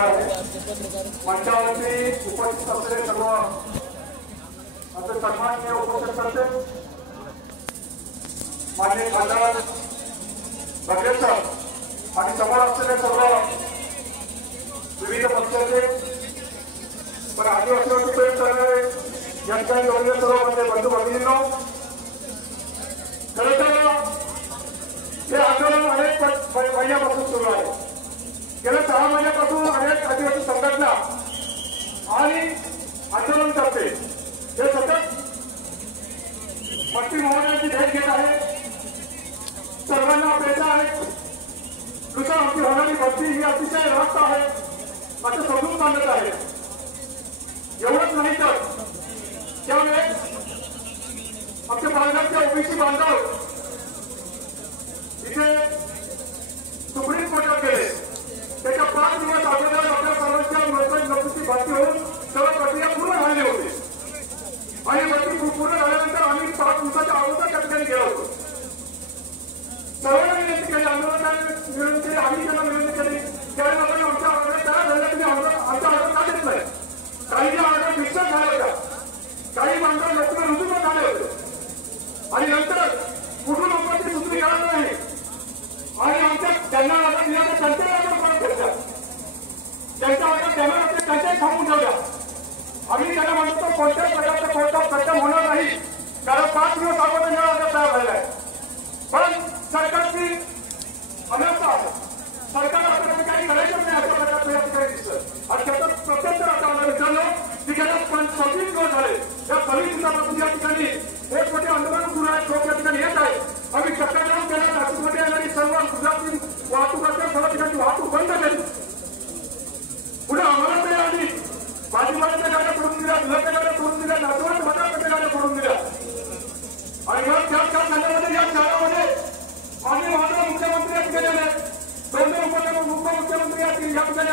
येणार आहे। मंचावरती उपस्थित असलेले सर्व सन्माननीय उपस्थित माननीय खासदार बघेल साहेब आणि समोर असलेले सर्व विविध पक्षाचे पण आदिवासीवरती प्रेम करणारे या ठिकाणी जोडलेले सर्व म्हणजे बंधू भगिनींनो, खरं तर हे आंदोलन अनेक महिन्यापासून सुरू आहे। गेल्या 6 महिन्यापासून अनेक आदिवासी संघटना आणि आंदोलन करते हे सतत मंत्री महोदयांची भेट घेत आहे। सर्वांना अपेक्षा आहे दुसरा आमची होणारी भरती ही अतिशय रास्त आहे असं समजून सांगत आहे। एवढंच नाही तर त्यावेळेस आमच्या पालघरच्या ओबीसी बांधव इथे सुप्रीम कोर्टात गेले। त्याच्या 5 दिवस अगोदर आपल्या सर्वांच्या नोकरीची भरती होऊन सर्व प्रक्रिया पूर्ण झाली होती आणि भरती पूर्ण झाल्यानंतर आम्ही 5 दिवसाच्या अगोदर त्या ठिकाणी गेलो होतो। सर्वांना विनंती केली, आंदोलकांनी विनंती केली, आम्ही त्यांना विनंती केली त्यावेळेस आपण आमच्या ऑर्डर काय झालं तुम्ही आमच्या ऑर्डर का देत नाही। काही ऑर्डर डिस्टर्ब झाले होत्या, काही बांधव नोकरी रुजू पण झाले होते आणि नंतर कुठून लोकांची सूत्र मिळालं नाही आणि आमच्या त्यांना ऑर्डर दिल्या तर त्यांचे ऑर्डर परत घेतल्या, त्यांचा ऑर्डर त्यांना नंतर त्यांच्याही थांबून ठेवल्या। आम्ही त्यांना म्हणतो कोणत्याही प्रकारचा कोर्टात प्रकरण होणार नाही कारण 5 दिवस अगोदर या ऑर्डर तयार झालेला आहे। पण सरकारची अनर्थ आहे, सरकार आपल्याला काही करायचं नाही अशा प्रकारचं या ठिकाणी दिसतं आणि त्याचा प्रत्यक्ष आता मित्रांनो की गेल्या 26 दिवस झाले या 26 दिवसापासून या ठिकाणी एक मोठे आंदोलन सुरू आहे, लोक या ठिकाणी येत आहे। आम्ही चक्काजाम केला, नाशिकमध्ये येणारी सर्व गुजराती वाहतूक असेल सर्व ठिकाणी वाहतूक बंद केली। पुढे आम्हाला तरी आली भाजीपाल्याच्या गाड्या पडून दिल्या, फुलाच्या गाड्या पडून दिल्या, नातेवाईक बाजाराच्या गाड्या पडून दिल्या आणि मग त्या झाल्यामध्ये या शहरामध्ये माननीय महाराष्ट्र मुख्यमंत्री गेलेले, 2 उपमुख्यमंत्री या ठिकाणी